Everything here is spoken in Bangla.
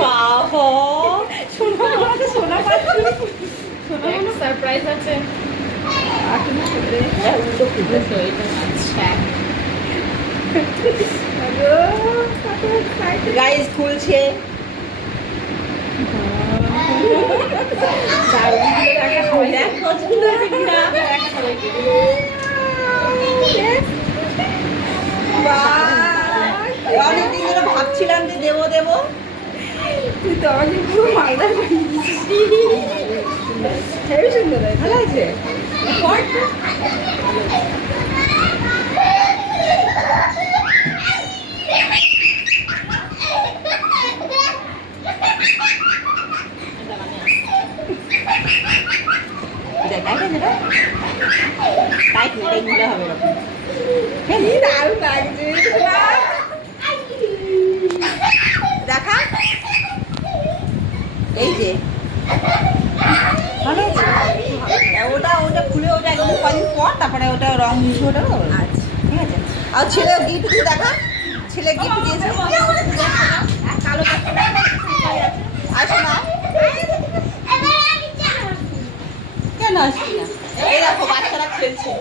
বাবা সোনা সারপ্রাইজ আছে। গাইস খুলছে অনেকদিন ধরে ভাবছিলাম যে দেবো দেবো, তুই তো আমাকে পুরো মালদা হেবি সুন্দর ভালো আছে। দারুণ লাগছে দেখা এই যে ভালো আছে। ওটা ওটা খুলে ওটা একদম কদিন পর তারপরে ওটা রং মিশে ওটা আচ্ছা ঠিক আছে। আর ছেলে গিফট দিয়ে দেখা, ছেলে গিফট দিয়েছে কালো আসো না কেন আসছি না, এই দেখো বাচ্চারা খেলছে।